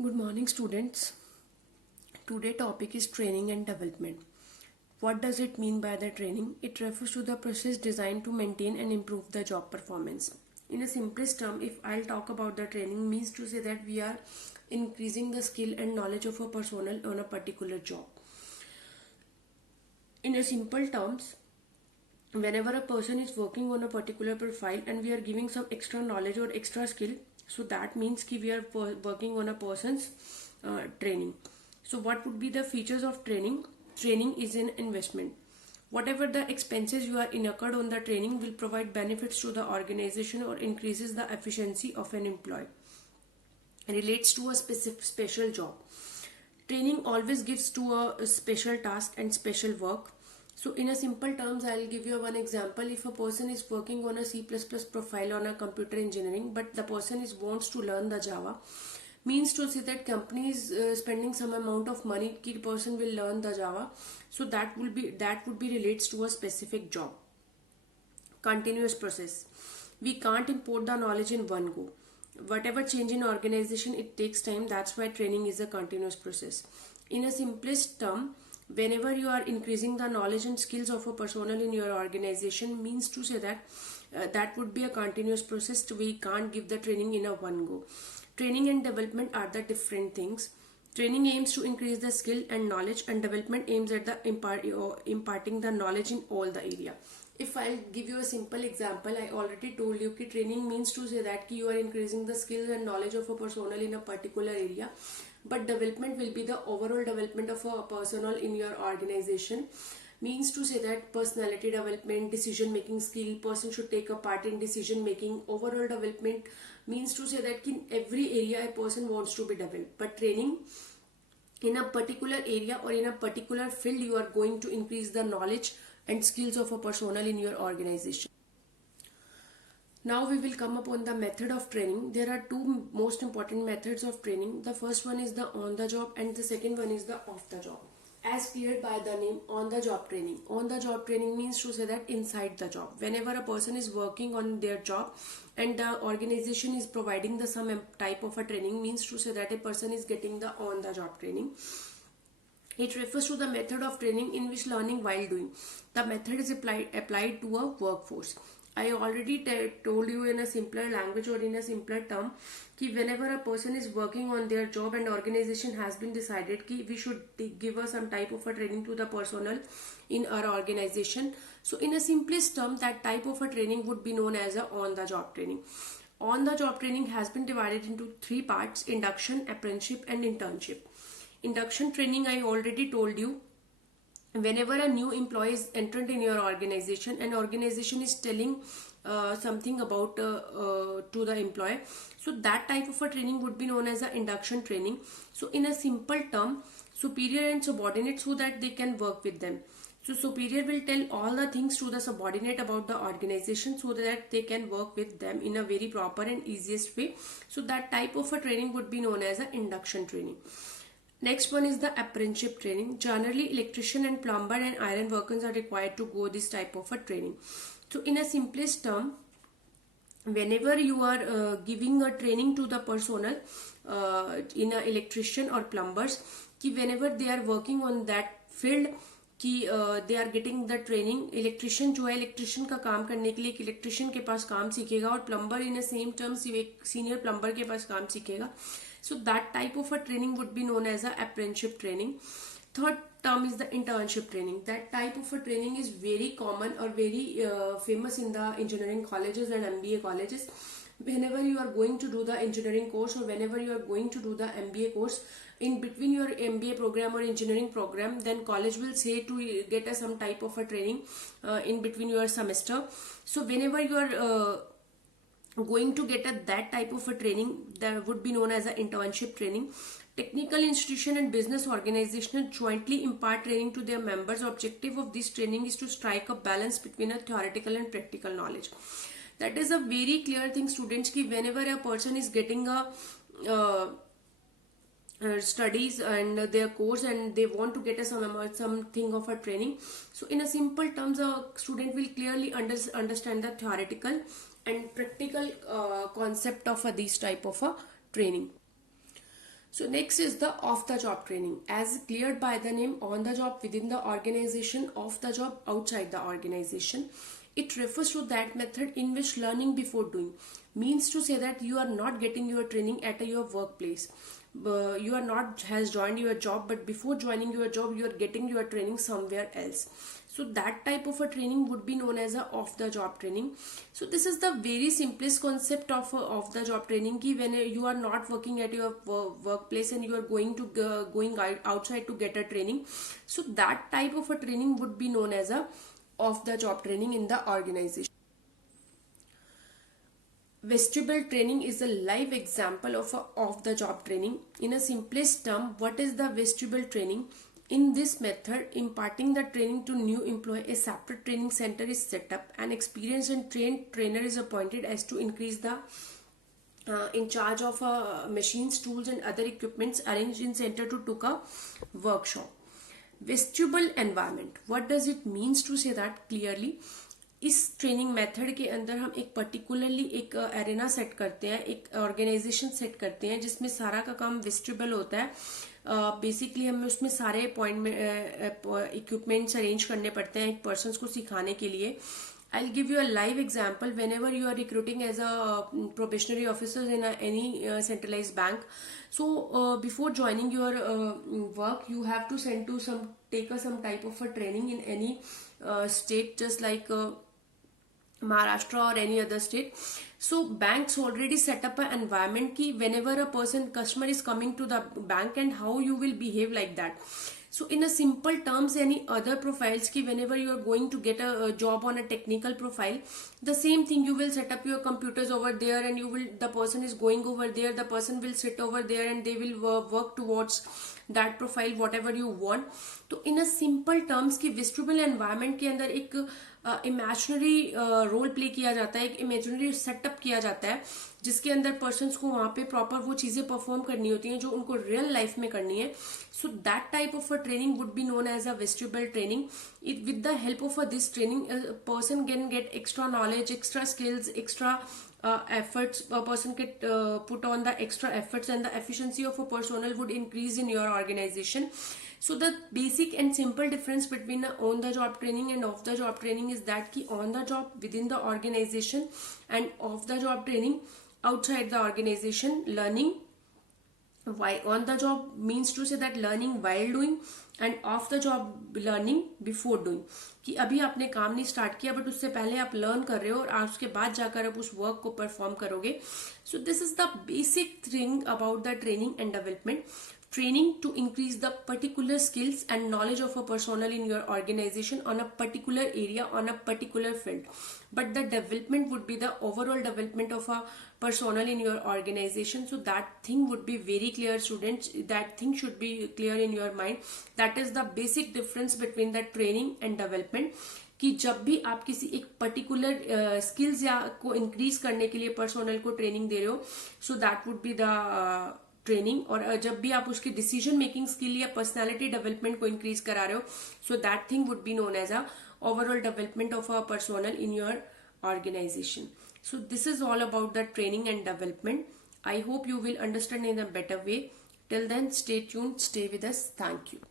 Good morning, students. Today topic is training and development. What does it mean by the training? It refers to the process designed to maintain and improve the job performance. In a simplest term, if I'll talk about the training, means to say that we are increasing the skill and knowledge of a personnel on a particular job. In a simple terms, whenever a person is working on a particular profile and we are giving some extra knowledge or extra skill, so that means ki we are working on a person's training. So what would be the features of training? Training is an investment. Whatever the expenses you are incurred on the training will provide benefits to the organization or increases the efficiency of an employee. Relates to a specific special job. Training always gives to a special task and special work. So in a simple terms, I'll give you one example. If a person is working on a C++ profile on a computer engineering, but the person wants to learn the Java, means to say that company is spending some amount of money, the person will learn the Java. So that would be relates to a specific job. Continuous process. We can't import the knowledge in one go. Whatever change in organization, it takes time. That's why training is a continuous process. In a simplest term, whenever you are increasing the knowledge and skills of a personnel in your organization, means to say that that would be a continuous process. We can't give the training in a one go. Training and development are the different things. Training aims to increase the skill and knowledge, and development aims at the imparting the knowledge in all the area. If I'll give you a simple example, I already told you that training means to say that you are increasing the skills and knowledge of a personnel in a particular area, but development will be the overall development of a personnel in your organization. Means to say that personality development, decision making skill, person should take a part in decision making. Overall development means to say that in every area a person wants to be developed, but training in a particular area or in a particular field, you are going to increase the knowledge and skills of a personnel in your organization. Now we will come upon the method of training. There are two most important methods of training. The first one is the on the job and the second one is the off the job. As cleared by the name, on the job training. On the job training means to say that inside the job. Whenever a person is working on their job and the organization is providing the some type of a training, means to say that a person is getting the on the job training. It refers to the method of training in which learning while doing. The method is applied to a workforce. I already told you in a simpler language or in a simpler term कि whenever a person is working on their job and organization has been decided कि we should give us some type of a training to the personnel in our organization. So in a simplest term, that type of a training would be known as a on the job training. On the job training has been divided into three parts: induction, apprenticeship and internship. Induction training, I already told you, whenever a new employee is entered in your organization and organization is telling something about to the employee, so that type of a training would be known as an induction training. So in a simple term, superior and subordinate, so that they can work with them. So superior will tell all the things to the subordinate about the organization so that they can work with them in a very proper and easiest way. So that type of a training would be known as an induction training. Next one is the apprenticeship training. Generally, electrician and plumber and iron workers are required to go this type of a training. So in a simplest term, whenever you are giving a training to the personnel in a electrician or plumbers, कि whenever they are working on that field, कि they are getting the training. Electrician जो है, electrician का काम करने के लिए एक इलेक्ट्रिशियन के पास काम सीखेगा और प्लम्बर इन सेम टर्म्स एक सीनियर प्लम्बर के पास काम सीखेगा. So that type of a training would be known as a apprenticeship training. Third term is the internship training. That type of a training is very common or very famous in the engineering colleges and MBA colleges. Whenever you are going to do the engineering course or whenever you are going to do the MBA course, in between your MBA program or engineering program, then college will say to get some type of a training in between your semester. So whenever you are going to get that type of a training, that would be known as an internship training. Technical institution and business organization jointly impart training to their members. Objective of this training is to strike a balance between a theoretical and practical knowledge. That is a very clear thing, students, ki whenever a person is getting a studies and their course and they want to get something of a training, so in a simple terms, a student will clearly understand the theoretical and practical concept of this type of a training. So next is the off-the-job training. As cleared by the name, on-the-job within the organization, off-the-job outside the organization. It refers to that method in which learning before doing. Means to say that you are not getting your training at your workplace. You are not has joined your job, but before joining your job, you are getting your training somewhere else. So that type of a training would be known as a off the job training. So this is the very simplest concept of off the job training, ki when you are not working at your workplace and you are going outside to get a training. So that type of a training would be known as a off the job training in the organization. Vestibule training is a live example of a off-the-job training. In a simplest term, what is the vestibule training? In this method, imparting the training to new employee, a separate training center is set up. An experienced and trained trainer is appointed as to increase the in charge of machines, tools, and other equipments arranged in center to took a workshop. Vestibule environment. What does it means to say that clearly? इस training method के अंदर हम एक particularly एक arena set करते हैं, एक organisation set करते हैं जिसमें सारा का काम वेस्टिबल होता है. बेसिकली हमें उसमें सारे पॉइंट में इक्विपमेंट्स अरेंज करने पड़ते हैं एक पर्सन को सिखाने के लिए. I'll give you a live example. Whenever you are recruiting as a probationary officer in any centralized bank, so before joining your work, you have to take some type of a training in any state, just like Maharashtra or any other state. So banks already set up an environment ki whenever a customer is coming to the bank and how you will behave like that. So in a simple terms, any other profiles ki whenever you are going to get a job on a technical profile, the same thing, you will set up your computers over there and the person is going over there, the person will sit over there and they will work towards that profile whatever you want. तो in a simple terms कि vestibule environment के अंदर एक imaginary role play किया जाता है, एक imaginary setup किया जाता है जिसके अंदर पर्सन्स को वहां पे प्रॉपर वो चीजें परफॉर्म करनी होती हैं जो उनको रियल लाइफ में करनी है. So that type of a training would be known as a vestibule training. With the help of this training person can get extra knowledge, extra skills, extra efforts. A person could put on the extra efforts and the efficiency of a personnel would increase in your organization. So the basic and simple difference between on the job training and off the job training is that ki on the job within the organization and off the job training outside the organization. Learning why on the job means to say that learning while doing end of the job learning before doing, कि अभी आपने काम नहीं start किया but उससे पहले आप learn कर रहे हो और उसके बाद जाकर आप उस वर्क को परफॉर्म करोगे. So this is the basic thing about the training and development. Training to increase the particular skills and knowledge of a personnel in your organization on a particular area, on a particular field. But the development would be the overall development of a personnel in your organization. So that thing would be very clear, students. That thing should be clear in your mind. That is the basic difference between the training and development. कि जब भी आप किसी एक particular skills या को increase करने के लिए पर्सोनल को ट्रेनिंग दे रहे हो, so that would be the training. और जब भी आप उसकी डिसीजन मेकिंग स्किल या पर्सनालिटी डेवलपमेंट को इंक्रीज करा रहे हो, so that thing would be known as a overall development of a personnel in your organization. So this is all about the training and development. I hope you will understand in a better way. Till then, stay tuned, stay with us. Thank you.